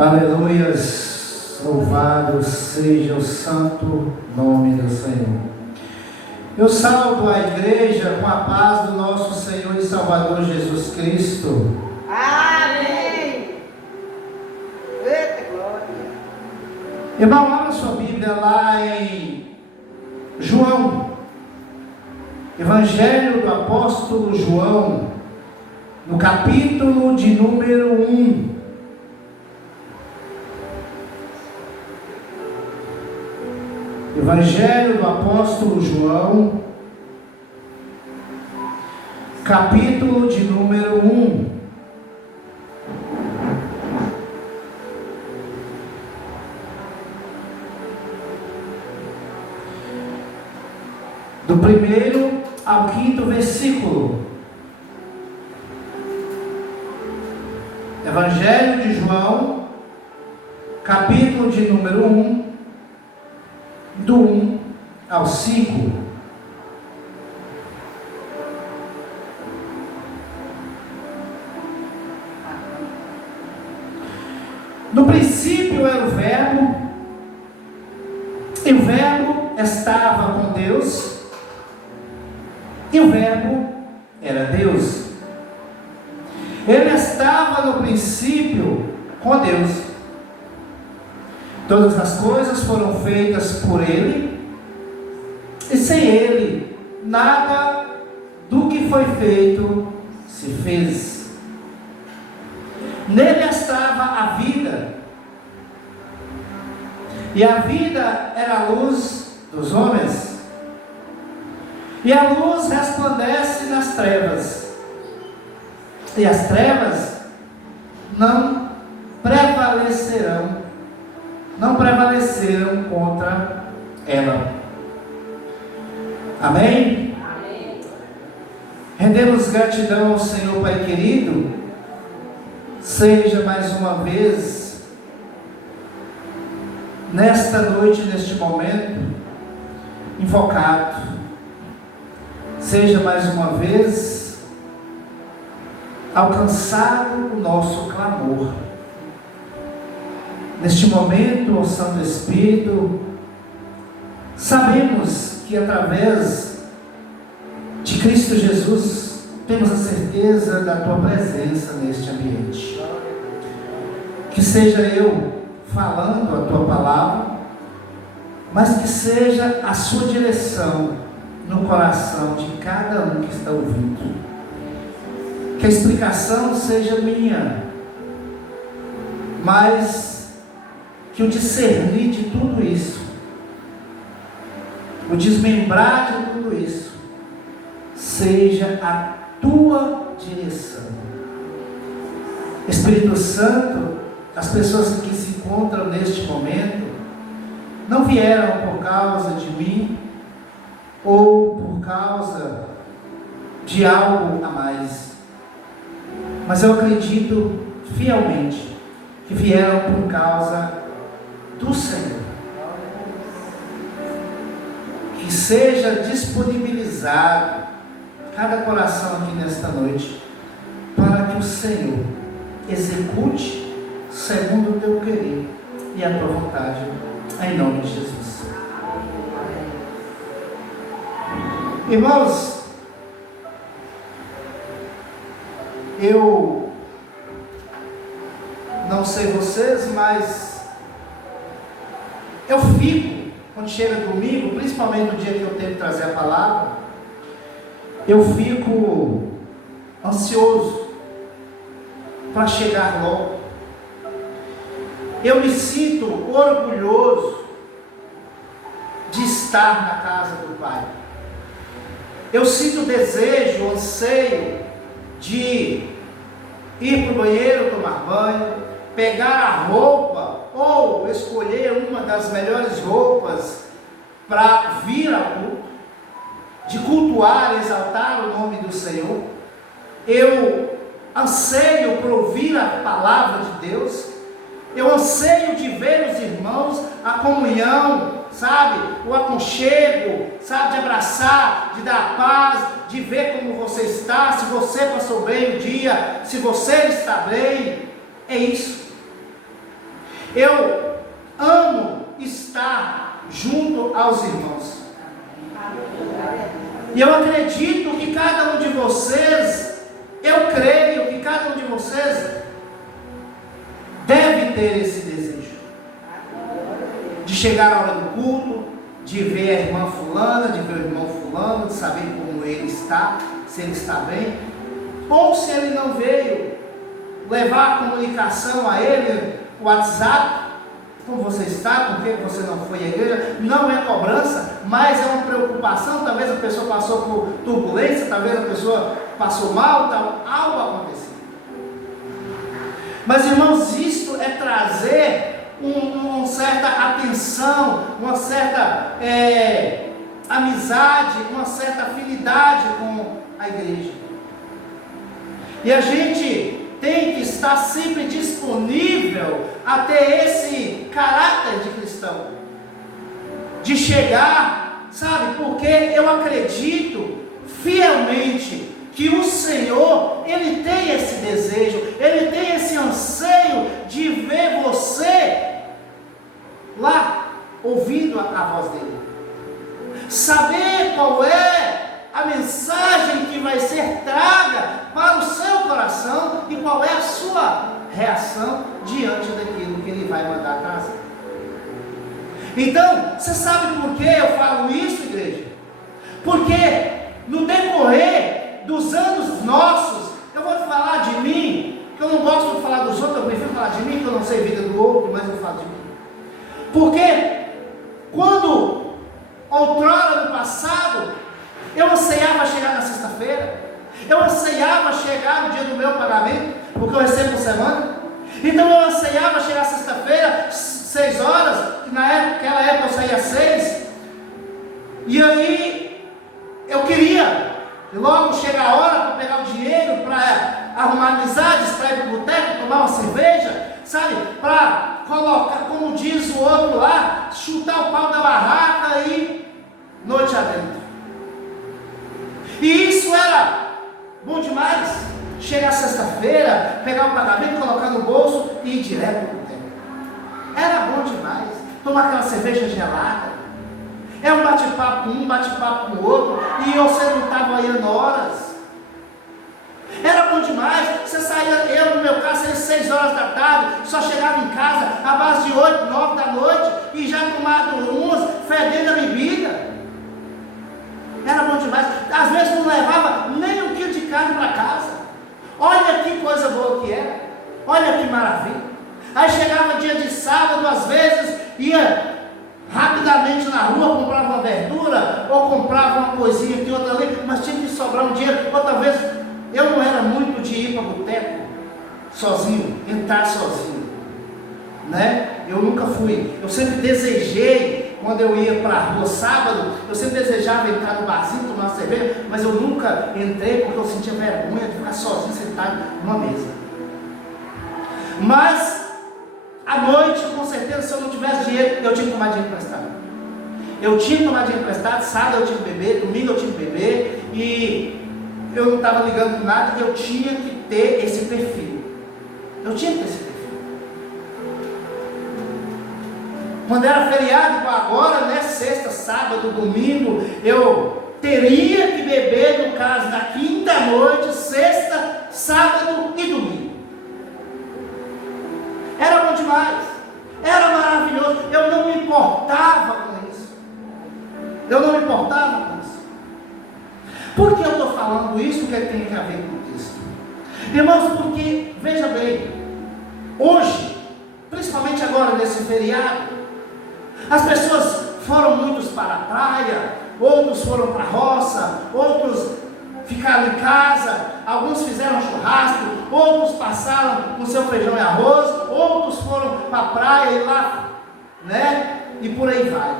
Aleluias, louvado seja o santo nome do Senhor. Eu saldo a igreja com a paz do nosso Senhor e Salvador Jesus Cristo. Amém. Eita glória. Irmão, abra sua Bíblia lá em João, Evangelho do Apóstolo João, no capítulo de número 1. Evangelho do Apóstolo João, capítulo de número 1. Do 1º ao 5º versículo. Evangelho de João, capítulo de número 1. Do 1 ao 5. No princípio era o Verbo, e o Verbo estava com Deus, e o Verbo era Deus. Ele estava no princípio com Deus. Todas as coisas foram feitas por Ele, e sem Ele, nada do que foi feito se fez. Nele estava a vida, e a vida era a luz dos homens, e a luz resplandece nas trevas, e as trevas não prevaleceram contra ela. Amém? Amém. Rendemos gratidão ao Senhor, Pai querido. Seja mais uma vez, nesta noite, neste momento, invocado. Seja mais uma vez alcançado o nosso clamor. Neste momento, ó Santo Espírito, sabemos que através de Cristo Jesus temos a certeza da Tua presença neste ambiente. Que seja eu falando a Tua palavra, mas que seja a Sua direção no coração de cada um que está ouvindo. Que a explicação seja minha, mas que o discernir de tudo isso, o desmembrar de tudo isso, seja a Tua direção. Espírito Santo, as pessoas que se encontram neste momento, não vieram por causa de mim, ou por causa de algo a mais, mas eu acredito fielmente que vieram por causa do Senhor. Que seja disponibilizado cada coração aqui nesta noite, para que o Senhor execute segundo o Teu querer e a Tua vontade, em nome de Jesus. Irmãos, eu não sei vocês, mas eu fico, quando chega domingo, principalmente no dia que eu tenho que trazer a palavra, eu fico ansioso para chegar logo. Eu me sinto orgulhoso de estar na casa do Pai. Eu sinto desejo, anseio de ir para o banheiro tomar pegar a roupa ou escolher uma das melhores roupas para vir ao culto, de cultuar, exaltar o nome do Senhor. Eu anseio por ouvir a palavra de Deus. Eu anseio de ver os irmãos, a comunhão, sabe? O aconchego, sabe? De abraçar, de dar paz, de ver como você está, se você passou bem o dia, se você está bem. É isso. Eu amo estar junto aos irmãos. E eu acredito que cada um de vocês, eu creio que cada um de vocês deve ter esse desejo de chegar à hora do culto, de ver a irmã fulana, de ver o irmão fulano, de saber como ele está, se ele está bem, ou se ele não veio, levar a comunicação a ele, o WhatsApp, como você está, por que você não foi à igreja. Não é cobrança, mas é uma preocupação. Talvez a pessoa passou por turbulência, talvez a pessoa passou mal, algo aconteceu. Mas, irmãos, isto é trazer uma certa atenção, uma certa amizade, uma certa afinidade com a igreja. E a gente tem que estar sempre disponível a ter esse caráter de cristão, de chegar, sabe, porque eu acredito fielmente que o Senhor, Ele tem esse desejo, Ele tem esse anseio de ver você lá, ouvindo a voz dEle, saber qual é a mensagem que vai ser traga para o seu coração e qual é a sua reação diante daquilo que Ele vai mandar trazer. Então, você sabe por que eu falo isso, igreja? Porque no decorrer dos anos nossos, eu vou falar de mim, que eu não gosto de falar dos outros, eu prefiro falar de mim, que eu não sei a vida do outro, mas eu falo de mim. Porque quando outrora no passado, eu anseiava chegar na sexta-feira, eu anseiava chegar no dia do meu pagamento, porque eu recebo por semana. Então eu anseiava chegar sexta-feira, 6 horas, que naquela época eu saía às 6, e aí eu queria logo chegar a hora para pegar o dinheiro, para arrumar amizades, para ir para o boteco, tomar uma cerveja, sabe, para colocar, como diz o outro lá, chutar o pau da barraca e noite adentro. E isso era bom demais. Chegar sexta-feira, pegar o pagamento, colocar no bolso e ir direto para o boteco. Era bom demais. Tomar aquela cerveja gelada. É um bate-papo com um, bate-papo com o outro. E você não estava olhando horas. Era bom demais. Você saía, eu no meu caso, saía às 6 horas da tarde, só chegava em casa à base de 8, 9 da noite e já tomado umas, fedendo a bebida. Era bom demais. Às vezes não levava nem 1 quilo de carne para casa. Olha que coisa boa que era. Olha que maravilha. Aí chegava dia de sábado, às vezes, ia rapidamente na rua, comprava uma verdura, ou comprava uma coisinha aqui, outra ali, mas tinha que sobrar um dinheiro. Outra vez, eu não era muito de ir para o boteco sozinho, entrar sozinho, né? Eu nunca fui. Eu sempre desejei, quando eu ia para a rua sábado, eu sempre desejava entrar no barzinho, tomar uma cerveja, mas eu nunca entrei porque eu sentia vergonha de ficar sozinho sentado numa mesa. Mas à noite, com certeza, se eu não tivesse dinheiro, eu tinha que tomar dinheiro emprestado. Eu tinha que tomar dinheiro emprestado, sábado eu tinha que beber, domingo eu tinha que beber, e eu não estava ligando com nada, eu tinha que ter esse perfil. Eu tinha que ter esse perfil. Quando era feriado, igual agora, né, sexta, sábado, domingo, eu teria que beber, no caso, na quinta noite, sexta, sábado e domingo. Era bom demais, era maravilhoso, eu não me importava com isso. Eu não me importava com isso. Por que eu estou falando isso? O que tem a ver com isso? Irmãos, porque, veja bem, hoje, principalmente agora nesse feriado, as pessoas foram muitos para a praia, outros foram para a roça, outros ficaram em casa, alguns fizeram churrasco, outros passaram com seu feijão e arroz, outros outros foram para a praia e lá, né? E por aí vai.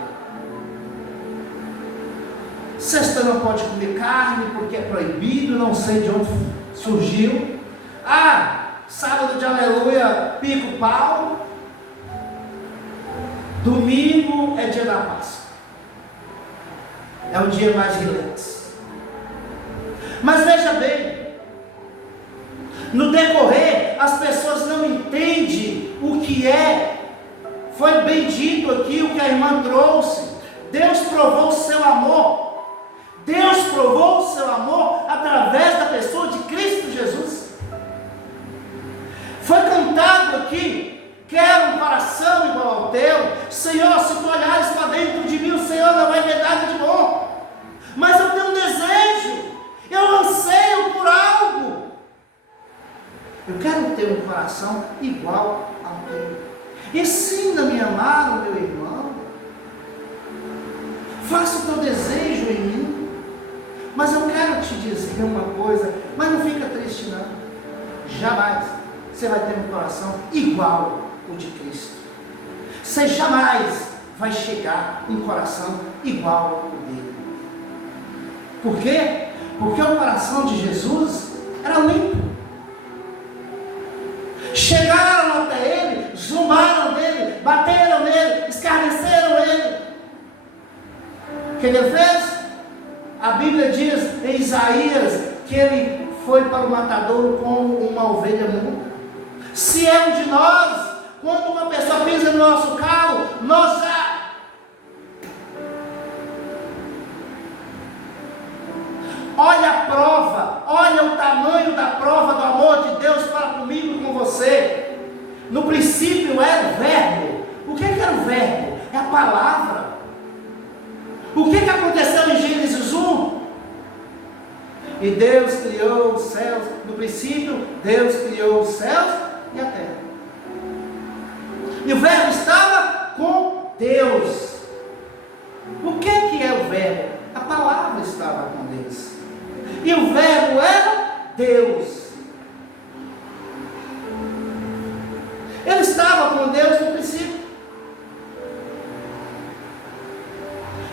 Sexta não pode comer carne porque é proibido, não sei de onde surgiu. Sábado de aleluia, pico pau. Domingo é dia da Páscoa. É o dia mais relax. Mas veja bem, no decorrer, as pessoas não entendem o que é. Foi bem dito aqui o que a irmã trouxe. Deus provou o seu amor. Deus provou o seu amor através da pessoa de Cristo Jesus. Foi cantado aqui: quero um coração igual ao teu. Senhor, se tu olhares para dentro de mim, o Senhor não vai ver nada de bom. Mas eu tenho um desejo, eu anseio por algo. Eu quero ter um coração igual ao teu. Ensina-me a amar o meu irmão. Faça o teu desejo em mim. Mas eu quero te dizer uma coisa, mas não fica triste não. Jamais você vai ter um coração igual ao de Cristo. Você jamais vai chegar em um coração igual ao dele. Por quê? Porque o coração de Jesus era limpo. Chegaram até ele, zombaram dele, bateram nele, escarneceram ele. O que ele fez? A Bíblia diz em Isaías que ele foi para o matadouro como uma ovelha muda. Se é um de nós, quando uma pessoa pisa no nosso carro, nós já... Olha a prova, olha o tamanho da prova do amor de Deus para comigo e com você. No princípio era o verbo. O que era o verbo? É a palavra. O que aconteceu em Gênesis 1? E Deus criou os céus. No princípio, Deus criou os céus e a terra. E o verbo estava com Deus. O que é o verbo? A palavra estava com Deus. E o verbo era Deus. Ele estava com Deus no princípio.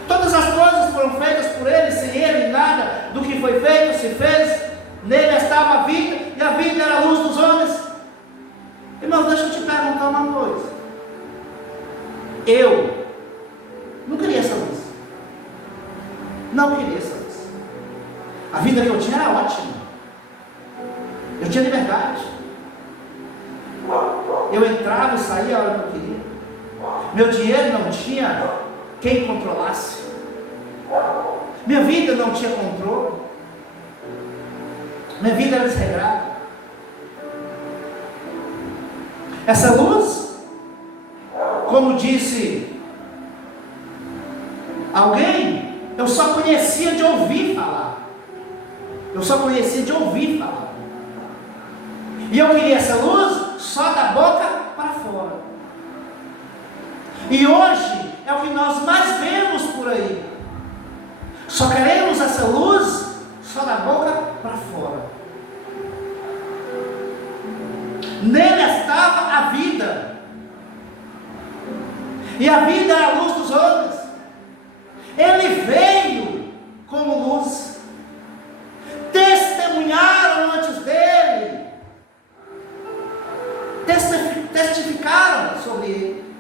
Todas as coisas foram feitas por ele, sem ele nada do que foi feito se fez. Nele estava a vida, e a vida era a luz dos homens. Irmãos, deixa eu te perguntar uma coisa. Eu não queria essa luz. Não queria essa luz. A vida que eu tinha era ótima. Eu tinha liberdade. Eu entrava e saía a hora que eu queria. Meu dinheiro não tinha quem controlasse. Minha vida não tinha controle. Minha vida era desregrada. Essa luz, como disse alguém, eu só conhecia de ouvir falar. Eu só conhecia de ouvir falar. E eu queria essa luz só da boca para fora. E hoje é o que nós mais vemos por aí. Só queremos essa luz só da boca para fora. Nele estava a vida. E a vida é a luz dos homens. Ele veio como luz. Testemunharam antes dele. Testificaram sobre ele.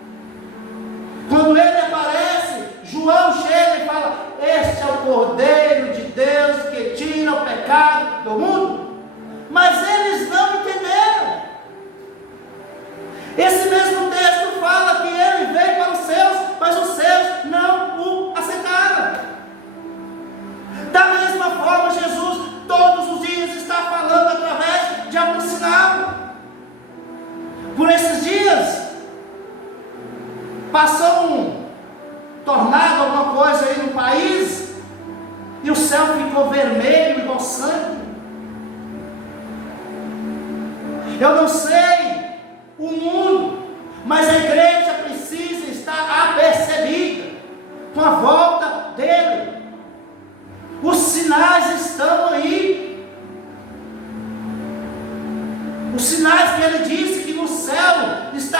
Quando ele aparece, João chega e fala: este é o Cordeiro de Deus que tira o pecado do mundo. Mas eles não entenderam. Esse mesmo texto fala que ele veio para os seus, mas os seus não o aceitaram. Da mesma forma, Jesus todos os dias está falando através de algum sinal. Por esses dias passou um tornado, alguma coisa aí no país, e o céu ficou vermelho igual sangue. Eu não sei o mundo, mas a igreja precisa estar apercebida com a volta dele. Os sinais estão aí. Os sinais que ele disse que no céu está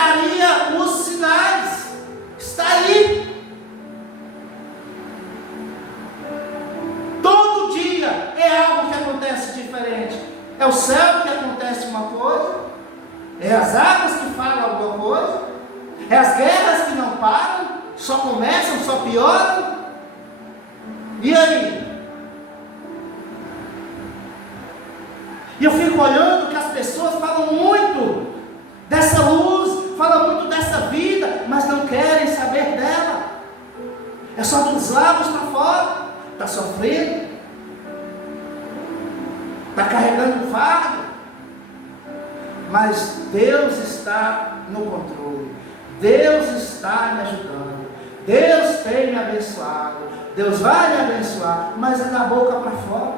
É as águas que falam alguma coisa? É as guerras que não param? Só começam, só pioram? E aí? E eu fico olhando que as pessoas falam muito dessa luz, falam muito dessa vida, mas não querem saber dela. É só dos lábios para fora. Está sofrendo, está carregando um fardo, mas Deus está no controle, Deus está me ajudando, Deus tem me abençoado, Deus vai me abençoar, mas é da boca para fora.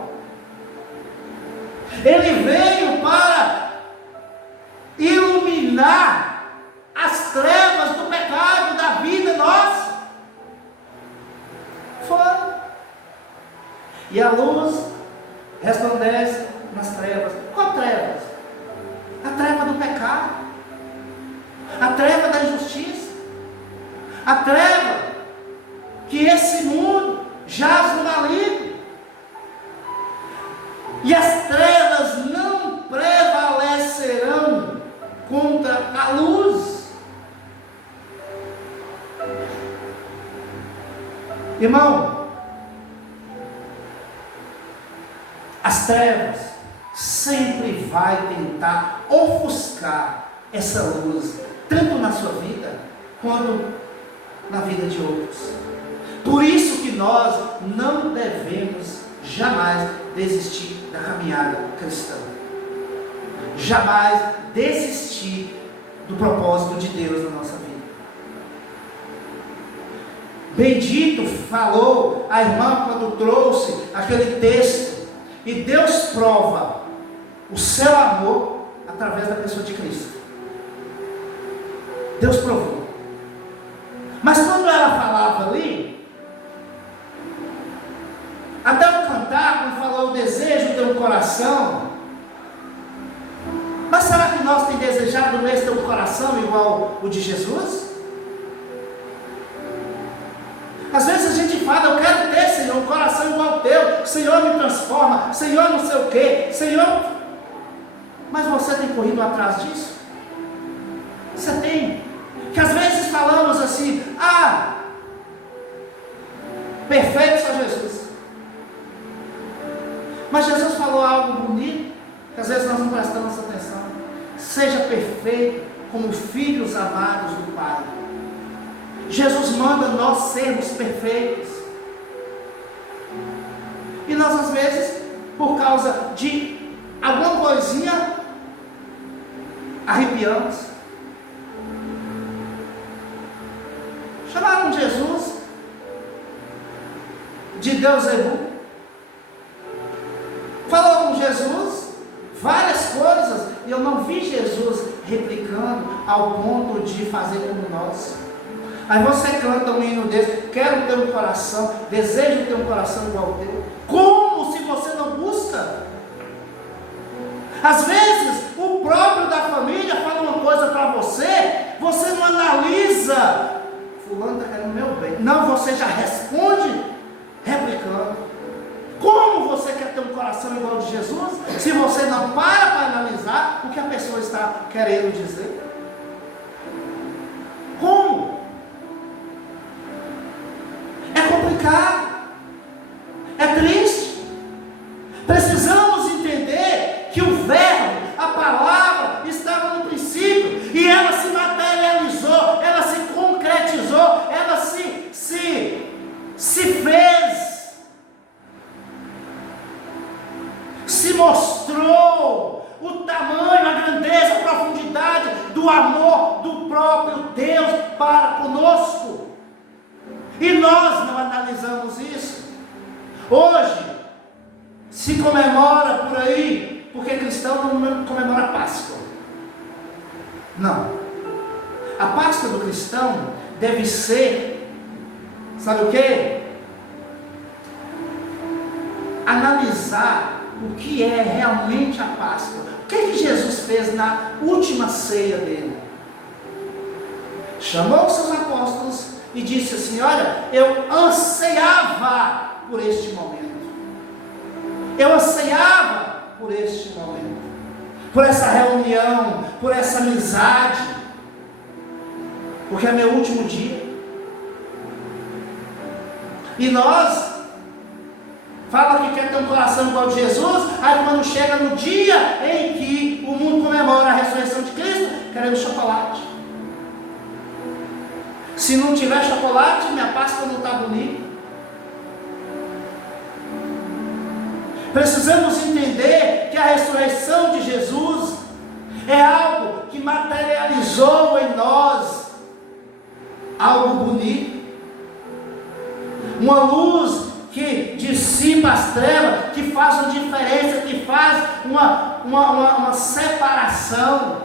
Ele veio para iluminar as trevas do pecado da vida nossa. Fora. E a luz resplandece nas trevas. Qual trevas? A treva do pecado, a treva da injustiça, a treva que esse mundo jaz no maligno. E as trevas não prevalecerão contra a luz. Irmão, as trevas sempre vai tentar ofuscar essa luz, tanto na sua vida, quanto na vida de outros. Por isso que nós não devemos jamais desistir da caminhada cristã. Jamais desistir do propósito de Deus na nossa vida. Bendito falou a irmã quando trouxe aquele texto. E Deus prova o seu amor através da pessoa de Cristo. Deus provou. Mas quando ela falava ali, até o cantar, quando falou o desejo de um coração, mas será que nós temos desejado mesmo ter um coração igual o de Jesus? Às vezes a gente fala, eu quero ter, Senhor, um coração igual ao teu, Senhor me transforma, Senhor não sei o que, Senhor, mas você tem corrido atrás disso? Você tem? Que às vezes falamos assim, perfeito só Jesus, mas Jesus falou algo bonito, que às vezes nós não prestamos atenção, seja perfeito como filhos amados do Pai. Jesus manda nós sermos perfeitos. E nós às vezes, por causa de alguma coisinha, arrepiamos. Chamaram Jesus de Beuzebu. Falou com Jesus várias coisas, e eu não vi Jesus replicando ao ponto de fazer como nós. Aí você canta um hino desse, quero ter um coração, desejo ter um coração igual ao teu. Como se você não busca? Às vezes, o próprio da família fala uma coisa para você, você não analisa. Fulano está querendo o meu bem. Não, você já responde replicando. Como você quer ter um coração igual ao de Jesus, se você não para analisar o que a pessoa está querendo dizer? Como? É complicado, é triste. Precisamos entender que o verbo, a palavra, estava no princípio, e ela se materializou, ela se concretizou, ela se fez, se mostrou o tamanho, a grandeza, a profundidade do amor do próprio Deus para conosco. E nós não analisamos isso. Hoje se comemora por aí, porque cristão não comemora a Páscoa. Não. A Páscoa do cristão deve ser, sabe o quê? Analisar o que é realmente a Páscoa. O que Jesus fez na última ceia dele? Chamou os seus apóstolos e disse assim: olha, eu anseiava por este momento. Eu anseiava por este momento. por essa reunião, por essa amizade, porque é meu último dia. E nós fala que quer ter um coração igual de Jesus, aí quando chega no dia em que o mundo comemora a ressurreição de Cristo, queremos chocolate. Se não tiver chocolate, minha Páscoa não está bonita. Precisamos entender que a ressurreição de Jesus é algo que materializou em nós algo bonito, uma luz que dissipa as trevas, que faz uma diferença, que faz uma separação.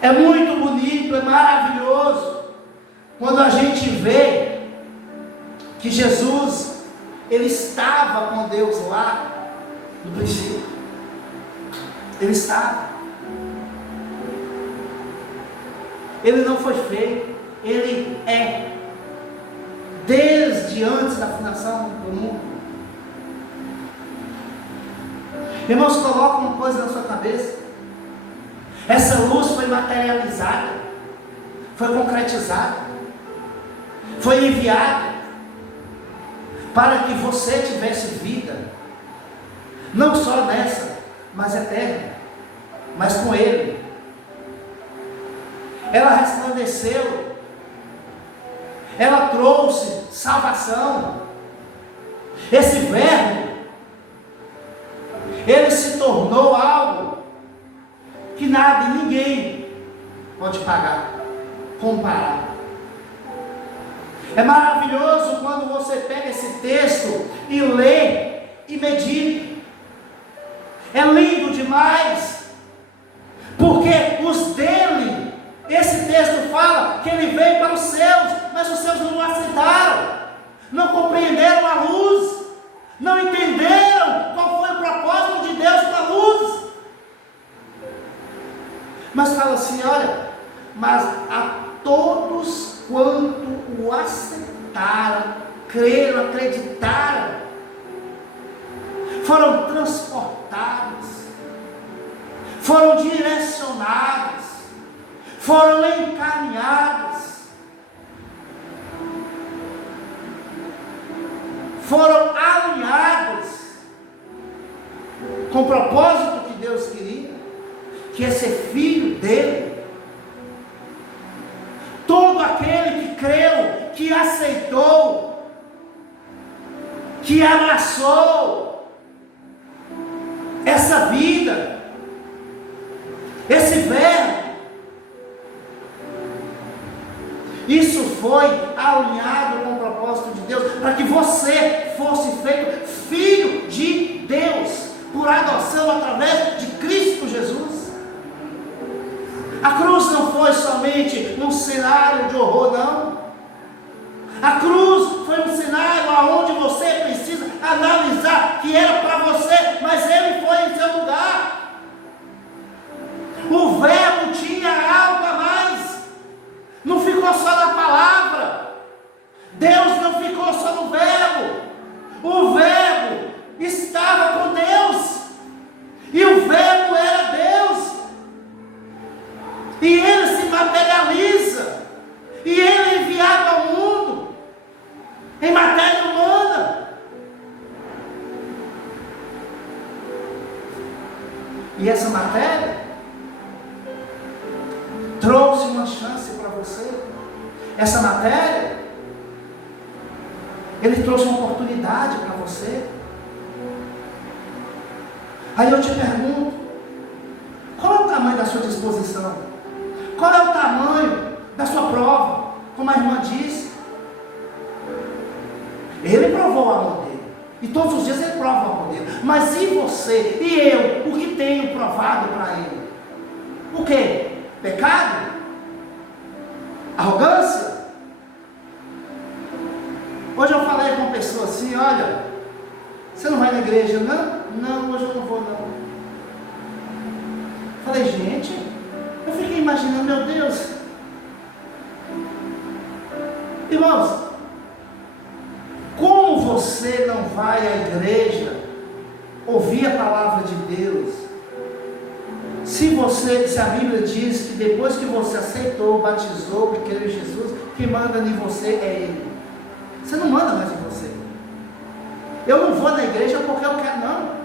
É muito bonito, é maravilhoso quando a gente vê que Jesus, ele estava com Deus lá no princípio. Ele estava. Ele não foi feito, ele é, desde antes da fundação do mundo. Irmãos, coloca uma coisa na sua cabeça. Essa luz foi materializada, foi concretizada, foi enviada para que você tivesse vida, não só nessa, mas eterna, mas com Ele. Ela resplandeceu, ela trouxe salvação. Esse verbo, ele se tornou algo que nada e ninguém pode pagar, comparar. É maravilhoso quando você pega esse texto e lê e medita. É lindo demais, porque os dele, esse texto fala que ele veio para os seus, mas os seus não o aceitaram, não compreenderam a luz, não entenderam qual foi o propósito de Deus com a luz. Mas fala assim, olha, mas a todos quanto o aceitaram, creram, acreditaram, foram transportados, foram direcionados, foram encaminhados, foram alinhados com o propósito que Deus queria, que é ser filho dele. Todo aquele que creu, que aceitou, que abraçou essa vida, esse verbo, isso foi alinhado com o propósito de Deus, para que você fosse feito filho de Deus, por adoção através de Cristo Jesus. A cruz não foi somente um cenário de horror, não. A cruz foi um cenário onde você precisa analisar que era para você, mas ele foi em seu lugar. O verbo tinha algo a mais, não ficou só na palavra. Deus não ficou só no verbo. O verbo estava com Deus, e o verbo era Deus. E ele se materializa, e ele é enviado ao mundo em matéria humana. E essa matéria trouxe uma chance para você. Essa matéria, ele trouxe uma oportunidade para você. Aí eu te pergunto, qual é o tamanho da sua disposição? Qual é o tamanho da sua prova? Como a irmã disse, ele provou o amor dele, e todos os dias ele prova o amor dele. Mas e você e eu, o que tenho provado para ele? O que? Pecado? Arrogância? Hoje eu falei com uma pessoa assim, olha, você não vai na igreja? Não, hoje eu não vou não. Falei, gente, eu fiquei imaginando, meu Deus, irmãos, como você você não vai à igreja ouvir a palavra de Deus, se a Bíblia diz que depois que você aceitou, batizou, que creu em Jesus, quem manda em você é Ele. Você não manda mais em você. Eu não vou na igreja porque eu quero, não.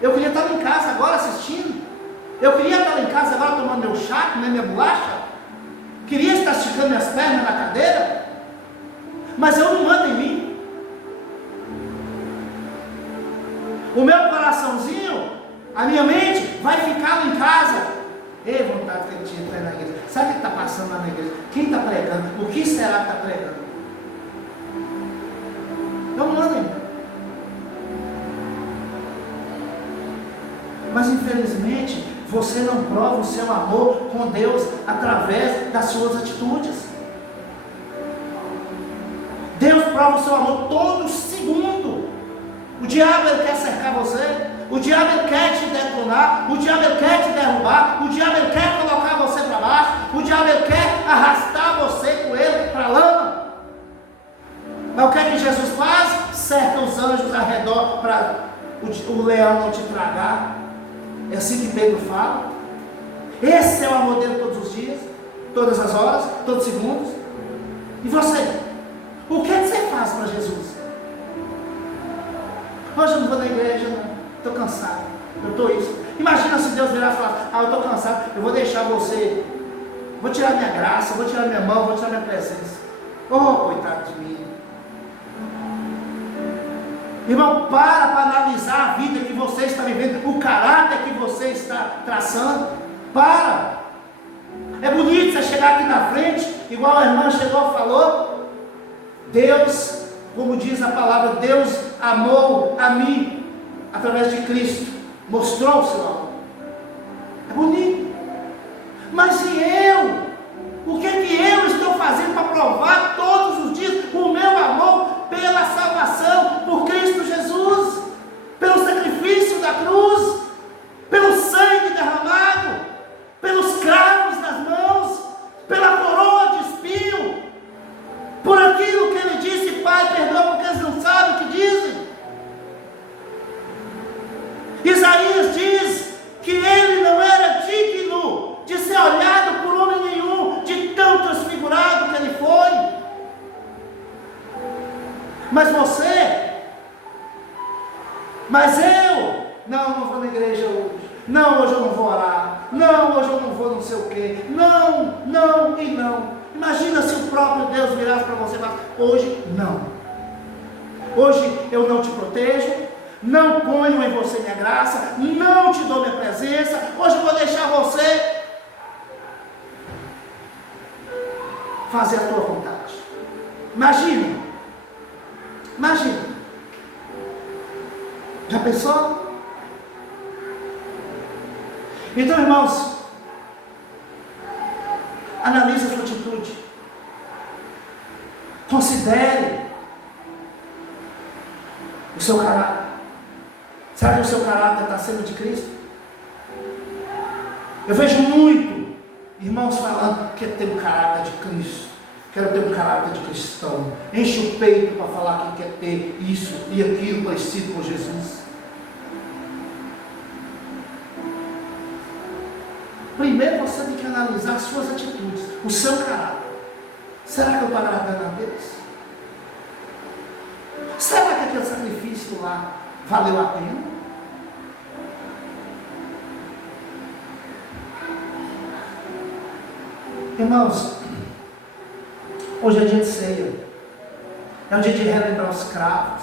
Eu queria estar em casa agora assistindo. Eu queria estar em casa agora tomando meu chá, comendo minha bolacha. Queria estar esticando minhas pernas na cadeira. Mas eu não mando em mim. O meu coraçãozinho, a minha mente, vai ficar lá em casa. Ei, vontade que ele tinha de entrar na igreja. Sabe o que está passando lá na igreja? Quem está pregando? O que será que está pregando? Eu não mando em mim. Mas infelizmente, você não prova o seu amor com Deus através das suas atitudes. Deus prova o seu amor todo segundo. O diabo ele quer cercar você. O diabo ele quer te detonar. O diabo ele quer te derrubar. O diabo ele quer colocar você para baixo. O diabo ele quer arrastar você com ele para a lama. Mas o que é que Jesus faz? Cerca os anjos ao redor para o leão não te tragar. É assim que Pedro fala. Esse é o amor dele todos os dias, todas as horas, todos os segundos. E você? O que é que você faz para Jesus? Hoje eu não vou na igreja, não. Estou cansado. Eu estou isso. Imagina se Deus virar e falar: eu estou cansado, eu vou deixar você. Vou tirar minha graça, vou tirar minha mão, vou tirar minha presença. Oh, coitado de mim. Irmão, para analisar a vida que você está vivendo, o caráter que você está traçando. Para. É bonito você chegar aqui na frente, igual a irmã chegou e falou. Deus, como diz a palavra, Deus amou a mim através de Cristo, mostrou o seu amor. É bonito. Mas e eu? O que é que eu estou fazendo para provar todos os dias o meu amor pela salvação, por Cristo Jesus, pelo sacrifício da cruz, pelo sangue derramado, pelos cravos nas mãos, pela coroa de espinho, por aquilo que ele disse: Pai, perdoa porque eles não sabem o que dizem. Isaías diz que ele não era digno de ser olhado por homem nenhum, de tão transfigurado que ele foi. Mas você, mas eu, não vou na igreja hoje, não, hoje eu não vou orar, não, hoje eu não vou não sei o que, não e não. Imagina se o próprio Deus virasse para você e falasse: hoje não, hoje eu não te protejo, não ponho em você minha graça, não te dou minha presença, hoje eu vou deixar você fazer a tua vontade. Imagina. Já pensou? Então, irmãos, analise a sua atitude. Considere o seu caráter. Será que o seu caráter está sendo de Cristo? Eu vejo muito irmãos falando que tem um caráter de Cristo. Quero ter um caráter de cristão. Enche o peito para falar que quer ter isso e aquilo parecido com Jesus. Primeiro você tem que analisar as suas atitudes, o seu caráter. Será que eu estou agradando a Deus? Será que aquele sacrifício lá valeu a pena? Irmãos, hoje é dia de ceia, é o dia de relembrar os cravos,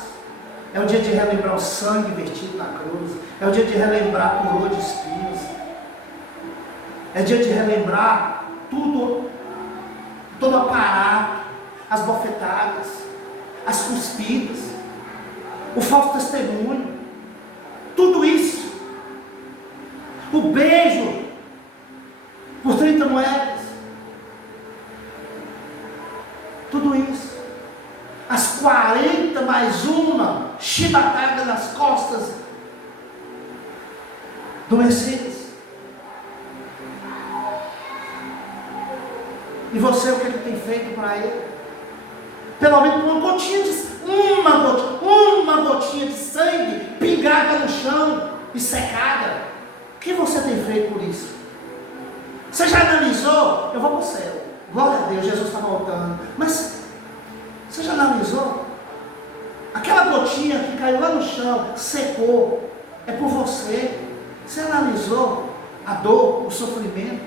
é o dia de relembrar o sangue vertido na cruz, é o dia de relembrar a coroa de espinhos, é dia de relembrar tudo, todo o aparato, as bofetadas, as cuspidas, o falso testemunho, tudo isso, o beijo por 30 moedas, tudo isso, as 40 mais uma chibatada nas costas do Messias. E você, o que ele tem feito para ele? Pelo menos uma gotinha, uma gotinha de sangue pingada no chão e secada. O que você tem feito por isso? Você já analisou? Eu vou para o céu. Glória a Deus, Jesus está voltando. Mas você já analisou? Aquela gotinha que caiu lá no chão, secou. É por você. Você analisou a dor, o sofrimento?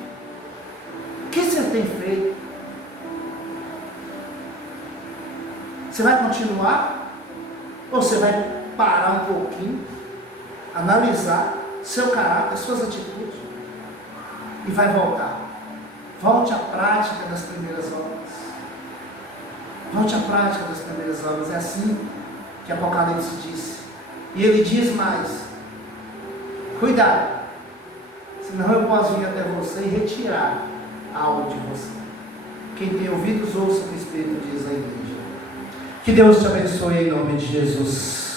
O que você tem feito? Você vai continuar? Ou você vai parar um pouquinho, analisar seu caráter, suas atitudes e vai voltar? Volte à prática das primeiras obras. Volte à prática das primeiras obras. É assim que Apocalipse disse. E ele diz mais: cuidado, senão eu posso vir até você e retirar algo de você. Quem tem ouvidos, ouça o que o Espírito diz à igreja. Que Deus te abençoe em nome de Jesus.